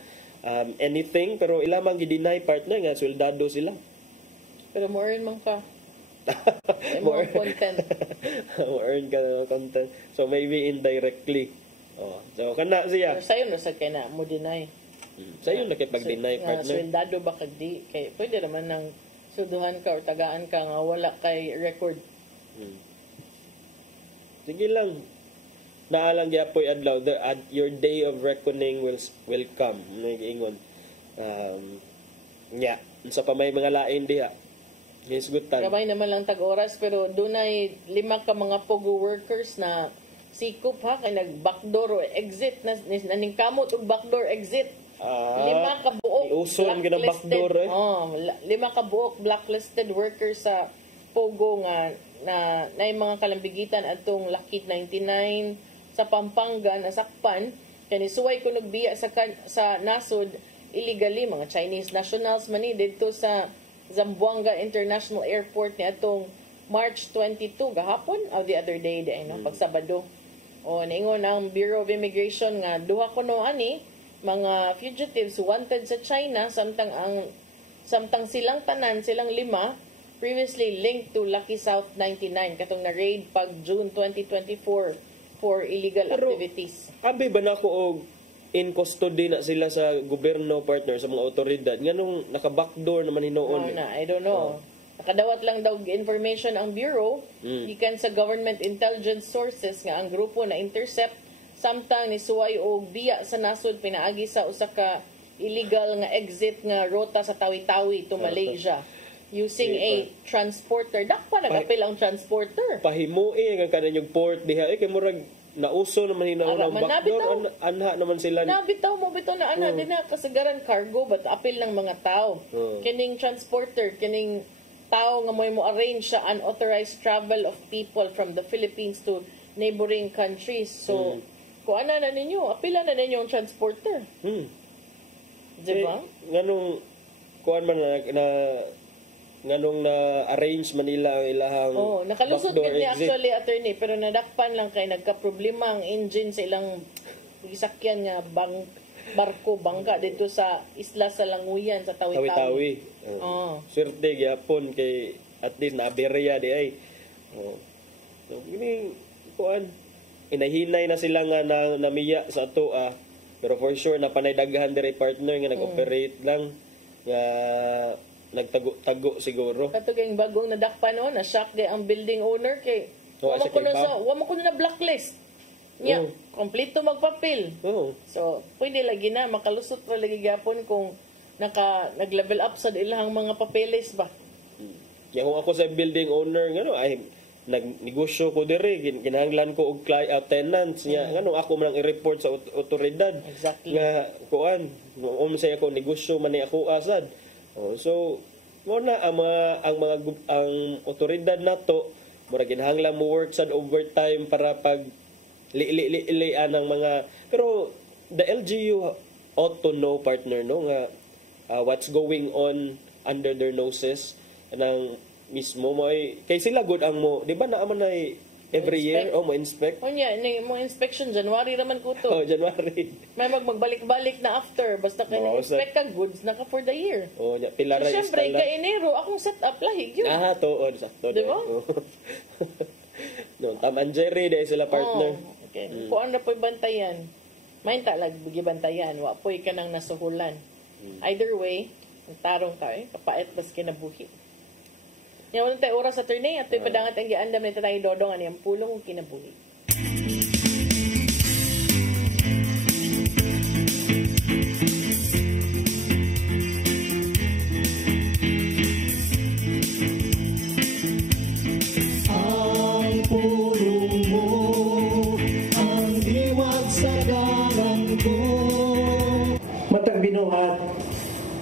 anything pero ilamang gi-deny partner nga swildado sila. Pero mo earn man ka. More content. Earn ka ng content. So maybe indirectly. So kana siya. Pero sayo na sa kay na mo deny. Sayo na kay pag-deny partner. Swildado ba kag di kay pwede naman nang suduhan ka o tagaan ka nga wala kay record. Sige lang. Naalang gyapoy adlaw your day of reckoning will come. Nag-ingon. Sa pamay mga lain diha. Hisgutan. Kamay naman lang tag-oras pero dunay 5 ka mga pogo workers na sikop ha kay nag-backdoor o exit na naningkamot og backdoor exit. 5 ka buok uson gyud backdoor 5 ka buok blacklisted workers sa pogo nga na mga kalambigitan adtong Lakit 99 sa Pampanga nasakpan kani suway kunog biya sa nasod illegally mga Chinese nationals man ni didto sa Zamboanga International Airport ni atong March 22 gahapon the other day pag Sabado. Ningon ang Bureau of Immigration nga duha kuno ani mga fugitives wanted sa China samtang silang 5 previously linked to Lucky South 99 katong na raid pag June 2024 for illegal activities. Abi ba nako og in custody na sila sa gobyerno partner sa mga otoridad nganong naka-backdoor naman hinuon. I don't know. Nakadawat lang daw information ang bureau gikan sa government intelligence sources nga ang grupo na intercept samtang ni suway og biya sa nasod pinaagi sa usa ka illegal nga exit nga rota sa Tawi-Tawi to Malaysia using a transporter. Dakpa nagapil ang transporter. Pahimuin ang kanang port diha kay murag nauso naman hinaunang backdoor, anha naman sila. Nabitaw mo bitaw na ana din na kasagaran cargo but apil ng mga tao. Kining transporter, kining tao nga mo arrange sa unauthorized travel of people from the Philippines to neighboring countries. So, kung ano na ninyo, apila na ninyo ang transporter. Diba? Nganong kuan man nganong na-arrange man nila ang ilahang nakalusot backdoor niya exit. actually, attorney, pero nadakpan lang kay nagka-problema ang engine sa ilang gisakyan nga barko, bangka dito sa isla sa Languyan, sa Tawi-Tawi. Swerte gyapon kay at din naberya di ay. So, gini kuan inahinay na sila nga namiya sa ato pero for sure na panay daghan diri partner nga nag-operate lang nga nagtago-tago siguro. Kato kayong bagong nadakpan na shock gay ang building owner kay wa mo kuno na blacklist. Kompleto magpapil. So, pwede lagi na makalusot ra lagi gyapon kung nag-level up sa ilang mga papeles ba. Kaya kung ako sa building owner ngano ay nagnegosyo ko diri kinahanglan ko og tenants niya ngano ako man i-report sa otoridad nga kuan say ako negosyo man ni ako asad. So mo na ang otoridad nato mura kinahanglan mo work sa overtime para pag lian ng mga pero the LGU ought to know partner no nga what's going on under their noses nang mismo mo ay kay sila good ang mo di ba naaman ay every year mo inspect mo inspection January raman ko to January may magbalik-balik na after basta kay inspect ka goods naka for the year pila ra siyempre kay Enero akong set up lahig yun tuod sakto di ba no taman Jerry dai sila partner okay kuan na poy bantayan main ta lag gibantayan wa poy kanang nasuhulan either way tarong tayo kapait bas kinabuhi. Yan tayo oras sa attorney at padangat ang giandam nito tayo dodong ani ang pulong kung kinabuhi. Ang pulong mo ang diwag sa dalan ko. Matag binuhat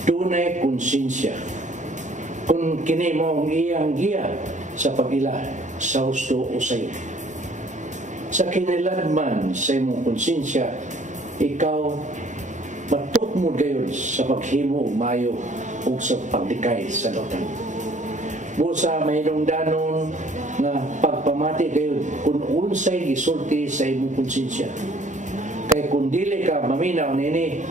dunay konsensya kung kini mo ang iyang giya sa pag-ila sa husto o sayo. Sa kiniladman sa imong konsensya, ikaw matukmod gayon sa paghimo mayo o sa pagdikay sa lautan. Busa may danon na pagpamati gayon kung unsay gisulti sa imong konsensya. Kay kung dili ka maminaw nini,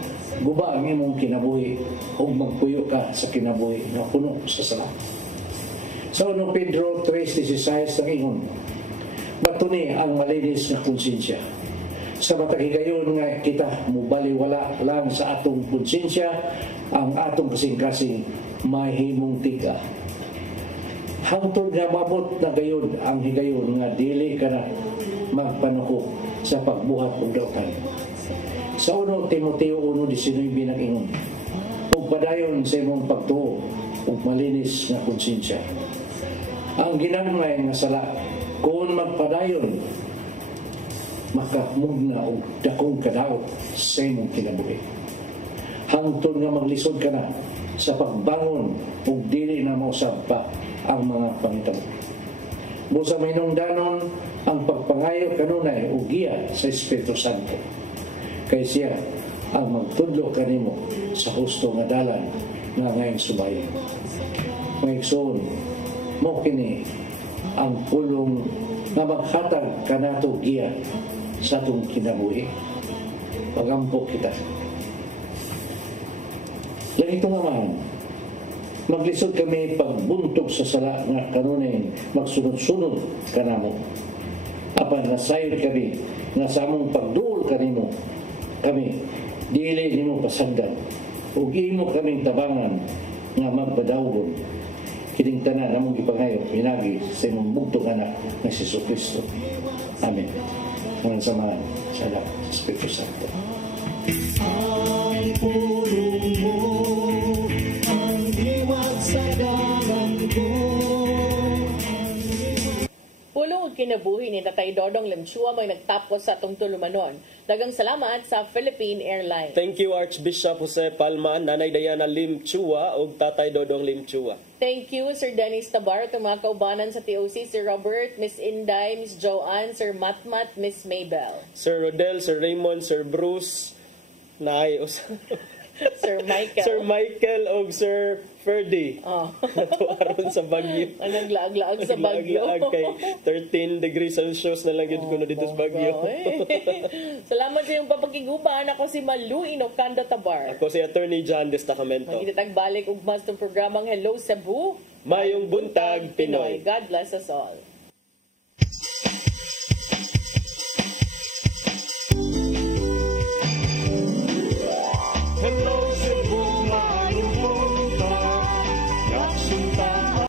guba ang imong kinabuhi o magpuyo ka sa kinabuhi na puno sa sala. Sa 1 Pedro 3:16 nangingon, matuni ang malinis na konsensya. Sa matagigayon nga kita mubaliwala lang sa atong konsensya, ang atong kasing-kasing mahimong tiga. Hangtod nga mabot na gayon ang higayon nga dili ka na magpanuko sa pagbuhat og dautan. Sa 1 Timoteo 1:19 nag-ingon, ug padayon sa imong pagtuo ug malinis nga konsensya. Ang ginagmay nga sala kung magpadayon makamugna og dakong kadaot sa imong kinabuhi. Hangtod nga maglisod ka na sa pagbangon ug dili na mausab pa ang mga pangitabo. Busa mainungdanon ang pagpangayo kanunay ug giya sa Espiritu Santo. Kay siya ang magtudlo kanimo sa husto nga dalan nga ngayong subayon. Mga igsoon, mo kini ang pulong nga maghatag kanato giya sa atong kinabuhi. Pagampo kita. Yan ito naman, maglisod kami pagbuntog sa sala nga kanunay magsunod-sunod kanamo. Apan nasayod kami nga sa among pagduol kanimo kami dili nimo pasagdan ug imo kaming tabangan nga magpadawgon kining tanan namong gipangayo pinagi sa imong bugtong anak nga si Jesucristo. Amen. Nang samahan sa Espiritu Santo. Ang pulong mo ang diwag sa dalan ko. Pulong kinabuhi ni Tatay Dodong Limchua may nagtapos sa atong tulumanon. Dagang salamat sa Philippine Airlines. Thank you Archbishop Jose Palma, Nanay Diana Limchua ug Tatay Dodong Limchua. Thank you, Sir Dennis Tabar, at mga kaubanan sa TOC, Sir Robert, Miss Inday, Miss Joanne, Sir Matmat, Miss Maybell. Sir Rodel, Sir Raymond, Sir Bruce, Sir Michael. Sir Michael o Sir Ferdy. Natuaron sa Bagyo. Ang naglaag-laag sa Bagyo. Kay 13 degrees Celsius na lang yun kuno dito sa Bagyo. Salamat sa iyong papakiguban. Ako si Malu Inocanda Tabar. Ako si Attorney John Destacamento. Magkitagbalik ug mas ng programang Hello Cebu. Mayong buntag, Pinoy. God bless us all.